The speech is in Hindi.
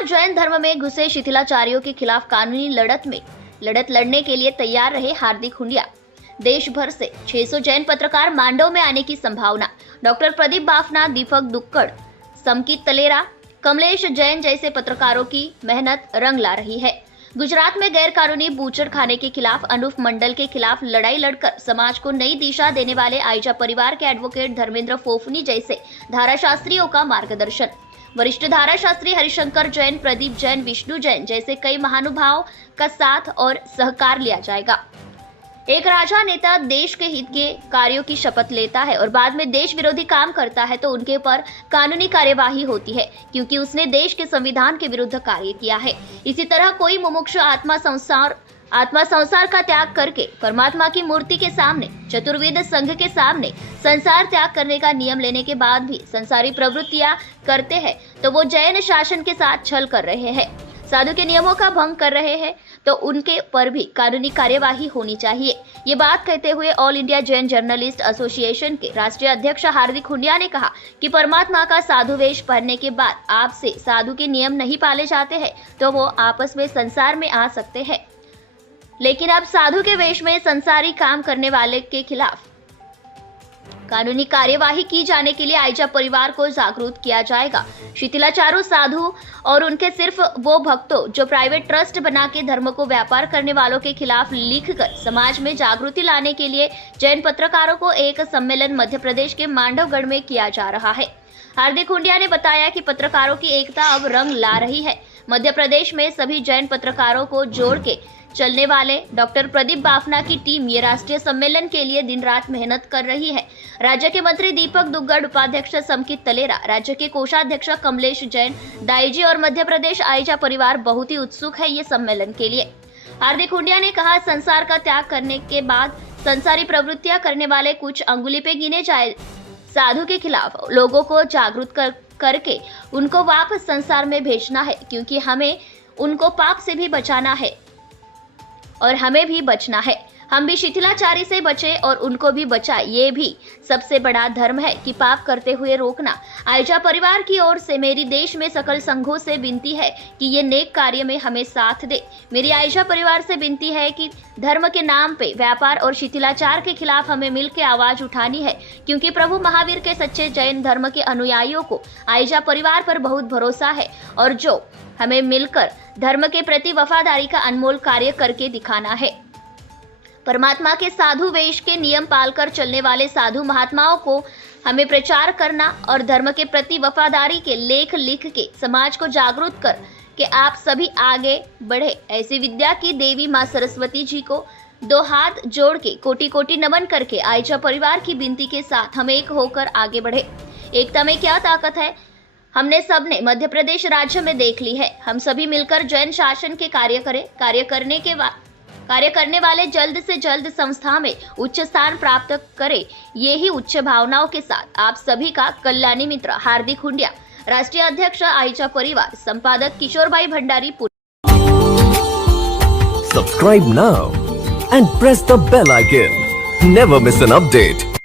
बार जैन धर्म में घुसे शिथिलाचारियों के खिलाफ कानूनी लड़त लड़ने के लिए तैयार रहे हार्दिक हुंडिया। देश भर से 600 जैन पत्रकार मांडव में आने की संभावना। डॉक्टर प्रदीप बाफना, दीपक दुक्कड़, समकित तलेरा, कमलेश जैन जैसे पत्रकारों की मेहनत रंग ला रही है। गुजरात में गैर कानूनी बूचड़ खाने के खिलाफ अनूप मंडल के खिलाफ लड़ाई लड़कर समाज को नई दिशा देने वाले आयजा परिवार के एडवोकेट धर्मेंद्र फोफनी जैसे धाराशास्त्रियों का मार्गदर्शन, वरिष्ठ धाराशास्त्री हरिशंकर जैन, प्रदीप जैन, विष्णु जैन जैसे कई महानुभावों का साथ और सहकार लिया जाएगा। एक राजा नेता देश के हित के कार्यों की शपथ लेता है और बाद में देश विरोधी काम करता है तो उनके पर कानूनी कार्यवाही होती है, क्योंकि उसने देश के संविधान के विरुद्ध कार्य किया है। इसी तरह कोई मुमुक्षु आत्मा संसार का त्याग करके परमात्मा की मूर्ति के सामने, चतुर्वेद संघ के सामने संसार त्याग करने का नियम लेने के बाद भी संसारी प्रवृत्तियां करते हैं तो वो जैन शासन के साथ छल कर रहे हैं, साधु के नियमों का भंग कर रहे हैं, तो उनके पर भी कानूनी कार्यवाही होनी चाहिए। ये बात कहते हुए all India Jain journalist association के राष्ट्रीय अध्यक्ष हार्दिक हुंडिया ने कहा कि परमात्मा का साधु वेश पहनने के बाद आपसे साधु के नियम नहीं पाले जाते हैं तो वो आपस में संसार में आ सकते हैं, लेकिन अब साधु के वेश में संसारी काम करने वाले के खिलाफ कानूनी कार्यवाही की जाने के लिए आयजा परिवार को जागरूक किया जाएगा। शिथिलाचारू साधु और उनके सिर्फ वो भक्तों जो प्राइवेट ट्रस्ट बना के धर्म को व्यापार करने वालों के खिलाफ लिखकर समाज में जागृति लाने के लिए जैन पत्रकारों को एक सम्मेलन मध्य प्रदेश के मांडवगढ़ में किया जा रहा है। हार्दिक हुंडिया ने बताया कि पत्रकारों की एकता अब रंग ला रही है। मध्य प्रदेश में सभी जैन पत्रकारों को जोड़ के चलने वाले डॉक्टर प्रदीप बाफना की टीम ये राष्ट्रीय सम्मेलन के लिए दिन रात मेहनत कर रही है। राज्य के मंत्री दीपक दुक्कड़, उपाध्यक्ष समकित तलेरा, राज्य के कोषाध्यक्ष कमलेश जैन, दाईजी और मध्य प्रदेश आयजा परिवार बहुत ही उत्सुक है ये सम्मेलन के लिए। हार्दिक हुंडिया ने कहा, संसार का त्याग करने के बाद संसारी प्रवृत्तियां करने वाले कुछ अंगुली पे गिने जाए साधु के खिलाफ लोगों को जागरूक करके उनको वापस संसार में भेजना है, क्योंकि हमें उनको पाप से भी बचाना है और हमें भी बचना है। हम भी शिथिलाचारी से बचे और उनको भी बचाए। ये भी सबसे बड़ा धर्म है कि पाप करते हुए रोकना। आयजा परिवार की ओर से मेरी देश में सकल संघों से विनती है कि ये नेक कार्य में हमें साथ दे। मेरी आयजा परिवार से विनती है कि धर्म के नाम पे व्यापार और शिथिलाचार के खिलाफ हमें मिलकर आवाज उठानी है, क्योंकि प्रभु महावीर के सच्चे जैन धर्म के अनुयायियों को आयजा परिवार पर बहुत भरोसा है और जो हमें मिलकर धर्म के प्रति वफादारी का अनमोल कार्य करके दिखाना है। परमात्मा के साधु वेश के नियम पालकर चलने वाले साधु महात्माओं को हमें प्रचार करना और धर्म के प्रति वफादारी के लेख लिख के समाज को जागरूक कर के आप सभी आगे बढ़े। ऐसी विद्या की देवी माँ सरस्वती जी को दो हाथ जोड़ के कोटि कोटि नमन करके आयजा परिवार की विनती के साथ हम एक होकर आगे बढ़े। एकता में क्या ताकत है, हमने सबने मध्य प्रदेश राज्य में देख ली है। हम सभी मिलकर जैन शासन के कार्य करें। कार्य करने वाले जल्द से जल्द संस्था में उच्च स्थान प्राप्त करें। ये ही उच्च भावनाओं के साथ आप सभी का कल्याणी मित्र हार्दिक हुंडिया, राष्ट्रीय अध्यक्ष आयजा परिवार, संपादक किशोर भाई Bhandari. Subscribe now and press the bell icon. Never miss an update.